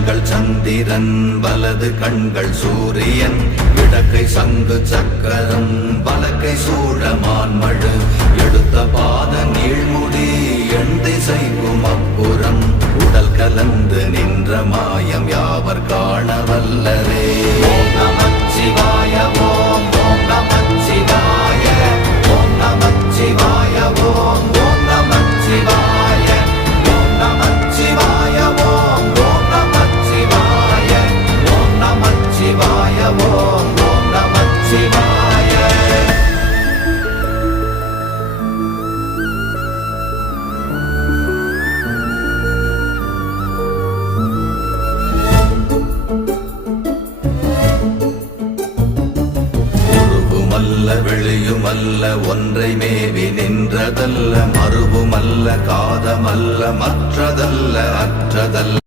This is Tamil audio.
கண்கள் சந்திரன் வலது கண்கள் சூரியன் இடக்கை சங்கு சக்கரம் பலக்கை சூழமான்மழு எடுத்த பாத நீழ்முடி எண் திசைக்கும் அப்புறம் உடல் கலந்து நின்ற மாயம் யாவர் காண வல்லரே. ஓம் நமச்சிவாய ஓம் ஓம் நமச்சிவாய ஓம் நமச்சிவாய ஓம் ஓம் நமச்சிவாய ஓம் நமச்சிவாய ஓம் ஓம் நமச்சிவாய ஓம் நமச்சிவாய ஓம் ஓம் நமச்சிவாய. வெளியுமல்ல ஒன்றை மேவி நின்றதல்ல மறுவுமல்ல காதமல்ல மற்றதல்ல அற்றதல்ல